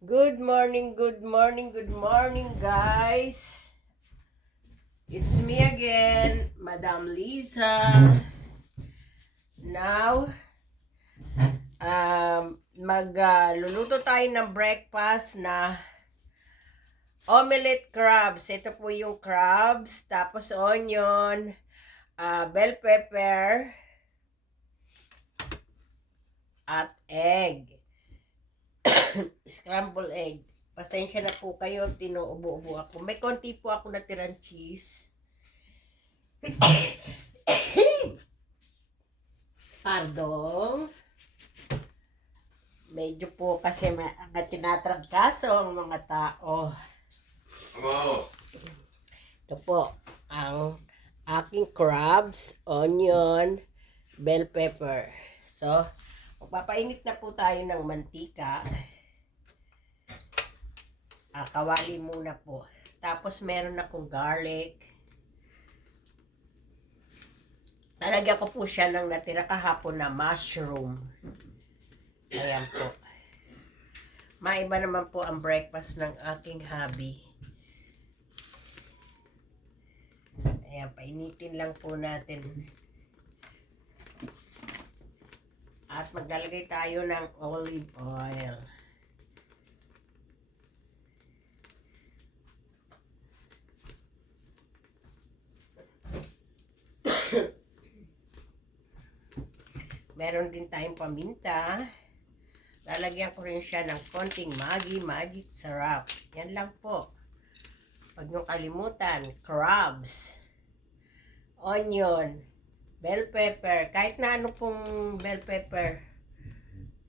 Good morning, good morning, good morning, guys. It's me again, Madam Lisa. Now, magluluto tayo ng breakfast na omelette crabs. Ito po yung crabs, tapos onion, bell pepper, at egg. Scramble egg. Pasensya na po kayo, tinuubo-ubo ako. May konti po ako natirang cheese. Pardon. Medyo po kasi tinatrangkaso ang mga tao. Vamos. Ito po ang aking crabs, onion, bell pepper. So, magpapainit na po tayo ng mantika. Kawali muna po. Tapos meron akong garlic. Nalagyan ko po siya ng natira kahapon na mushroom. Ayan po. Maiba naman po ang breakfast ng aking hubby. Ayan, painitin lang po natin. At maglalagay tayo ng olive oil. Meron din tayong paminta. Lalagyan ko rin siya ng konting Maggi Magic Sarap. Yan lang po. Huwag niyong kalimutan, crabs, onion, bell pepper, kahit na ano pong bell pepper,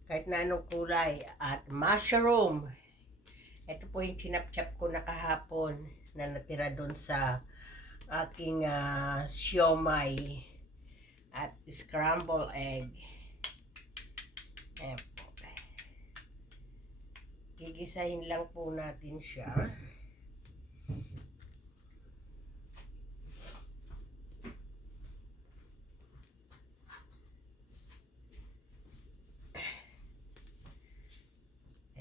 kahit na anong kulay, at mushroom. Ito po yung chinap-chap ko na kahapon na natira doon sa aking siomay at scramble egg. Ayan po. Gigisahin lang po natin siya.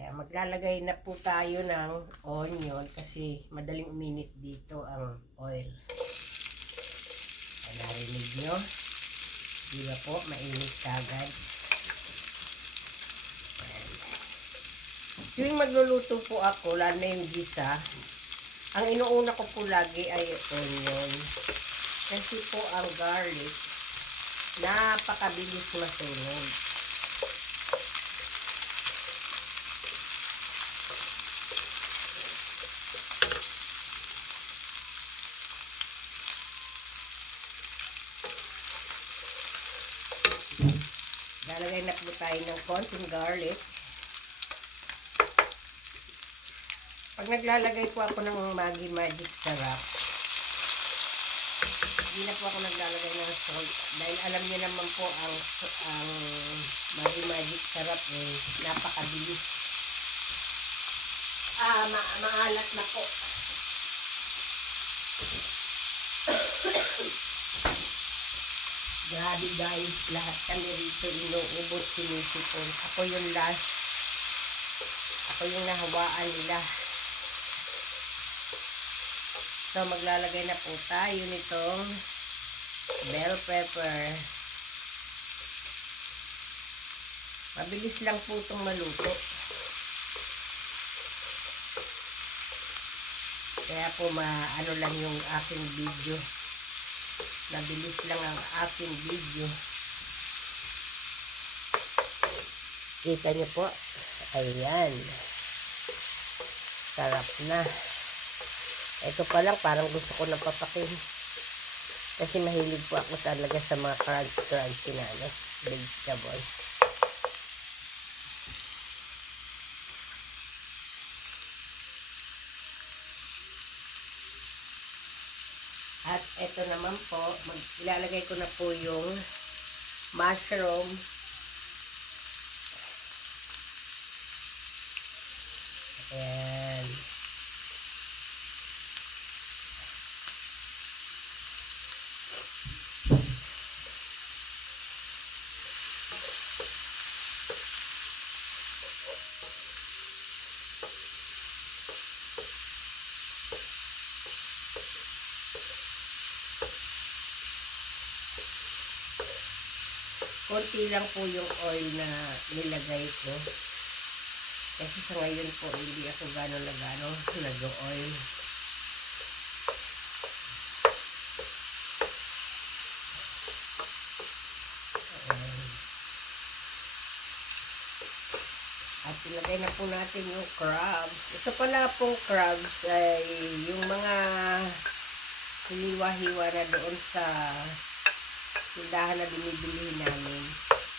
Ayan, maglalagay na po tayo ng onion kasi madaling uminit dito ang oil. Ayan, narinig nyo? Di ba po, mainit kagad. Tuwing magluluto po ako, lalo na yung gisa, ang inuuna ko po lagi ay onion. Kasi po ang garlic, napakabilis masunog. Lalagay na po tayo ng konting garlic. Pag naglalagay po ako ng Maggi Magic Sarap, hindi na po ako naglalagay ng salt. Dahil alam niyo naman po ang Maggi Magic Sarap napakabilis. Maalat na po. Grabe guys, lahat kami rito inuubos sinisipon. Ako yung last. Ako yung nahawaan nila. So maglalagay na po tayo nitong bell pepper. Mabilis lang po itong maluto. Kaya po ano lang yung aking video. Mabilis lang ang aking video. Kita niyo po. Ayan. Sarap na. Ito pa lang, parang gusto ko nang papakin. Kasi mahilig po ako talaga sa mga crunchy na vegetable. At ito naman po, ilalagay ko na po yung mushroom. Ayan. konti lang po yung oil na nilagay ko. Kasi sa ngayon po, hindi ako gano'n nag-oil. At ilagay na po natin yung crabs. Ito pala pong crabs ay yung mga hiniwa-hiwa na doon sa tindahan na binibili namin.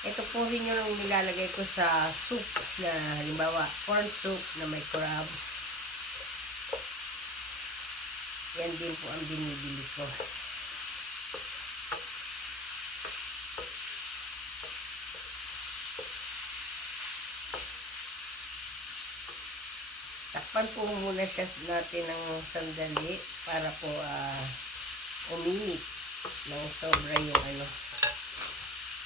Ito po rin yung nilalagay ko sa soup na halimbawa corn soup na may crabs. Yan din po ang binibili ko. Takpan po muna siya natin ng sandali para po uminit ng sobra yung ano.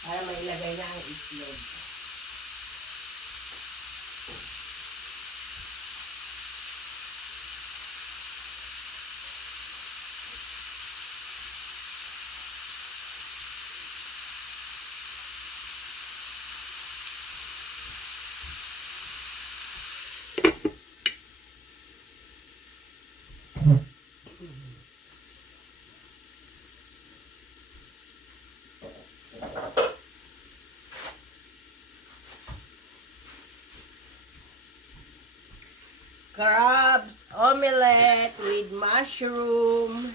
Para mailagay na ang itlog. Crabs omelette with mushroom.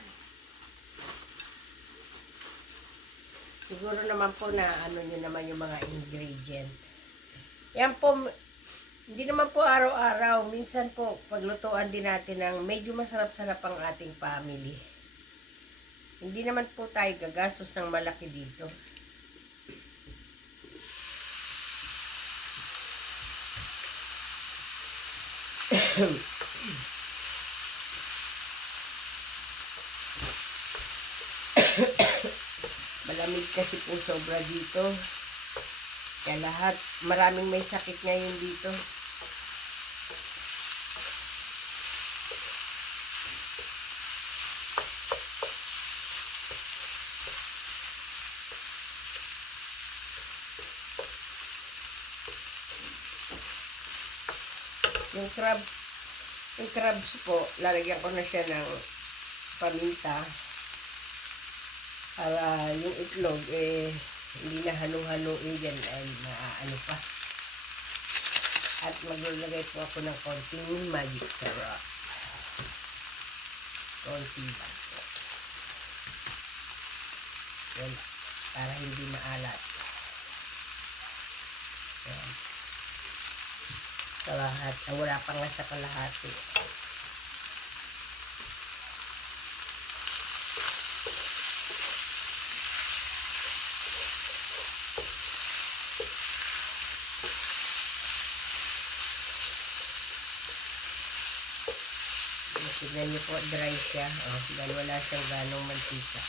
Siguro naman po na ano nyo naman yung mga ingredient. Yan po, hindi naman po araw-araw. Minsan po, paglutuan din natin ng medyo masarap-sarap ang ating family. Hindi naman po tayo gagastos ng malaki dito. Malamig kasi po sobra dito. Kaya maraming may sakit ngayon dito. Yung crabs po, lalagyan ko na siya ng paminta. Para yung itlog, hindi na halo-haloin dyan ay maaano pa. At maglalagay po ako ng konting magic syrup. Konti lang po. Yan, para hindi maalat. Yan. Sa lahat. Wala pa nga sa kalahati. Tignan niyo po, dry siya. Dahil wala siyang ganong mantika.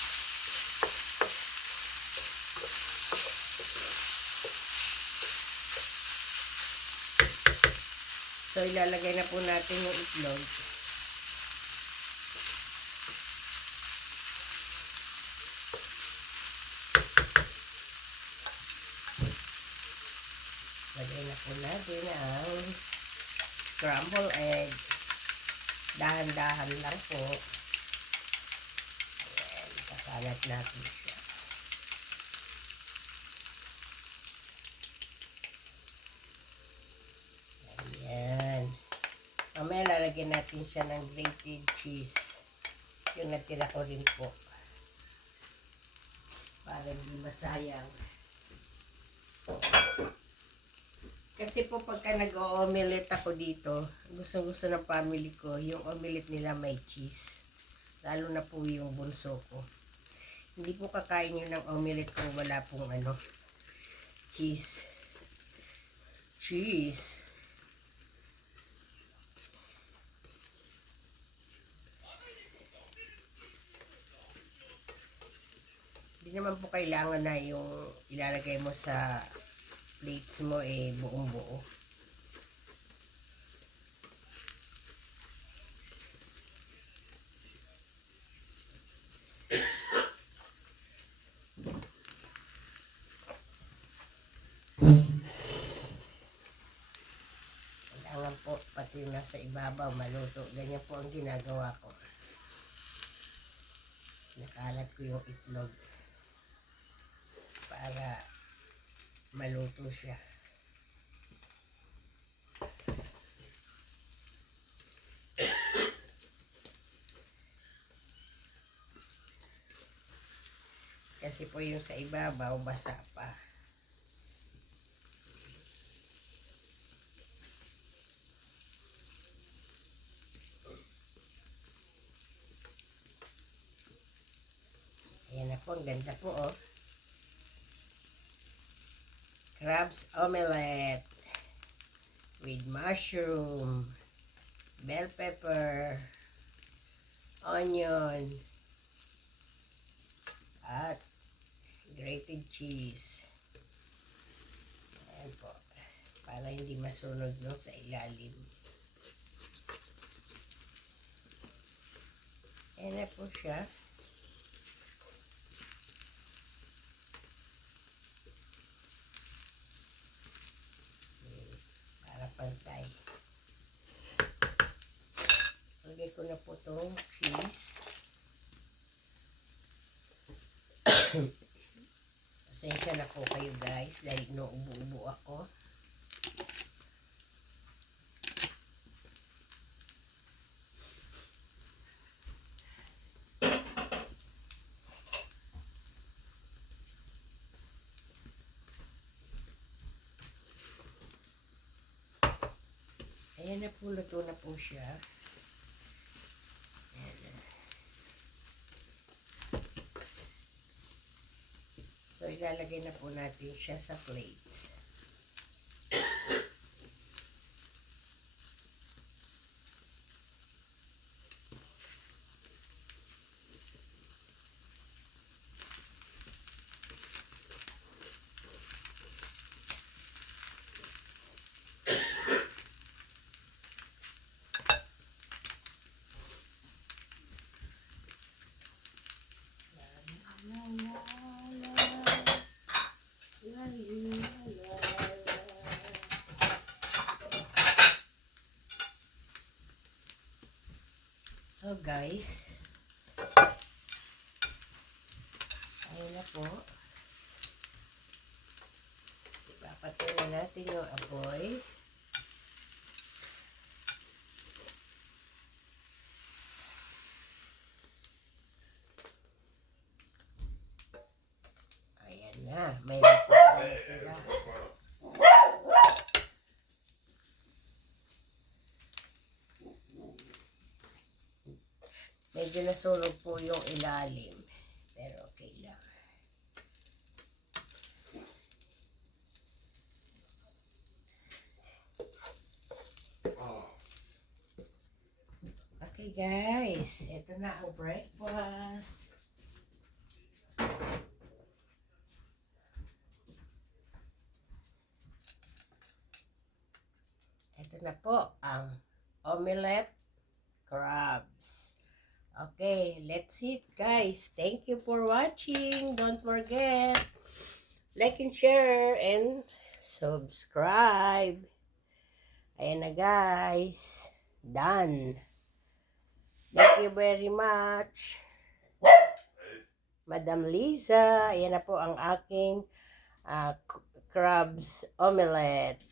So, ilalagay na po natin yung itlog. Lagay na po natin ang scrambled egg. Dahan-dahan lang po. Ayan, kasalat natin siya. Ayan. Mamaya lalagyan natin siya ng grated cheese. Yung natira ko rin po. Para hindi masayang. Kasi po pagka nag-o-omelette ako dito, gusto-gusto ng family ko, yung omelette nila may cheese. Lalo na po yung bunso ko. Hindi po kakain yun ng omelette kung wala pong cheese. Cheese. Hindi naman po kailangan na yung ilalagay mo sa plates mo buong buo. Kailangan po pati yung nasa ibabaw maluto. Ganyan po ang ginagawa ko. Nakalat ko yung itlog para maluto siya. Kasi po yung sa ibabaw basa pa. Ayan na po, ang ganda po oh. Crabs omelette with mushroom, bell pepper, onion, at grated cheese. Ayan po, para hindi masunog no sa ilalim. Ayan na po siya. Para pantay. Lagay ko na po itong cheese. Pasensya na po kayo guys dahil inuubo-ubo ako. Ayan na po, luto na po siya. Ayan na. So, ilalagay na po natin siya sa plates. So guys, ayun na po. Papatuloy natin yung apoy. Ayan na, may natira. Medyo nasunog po yung ilalim. Pero okay lang. Okay guys, ito na ang breakfast. Ito na po ang omelette crabs. Okay, let's eat guys. Thank you for watching. Don't forget, like and share and subscribe. Ayan na guys. Done. Thank you very much. Madam Liza. Ayan na po ang aking crabs omelette.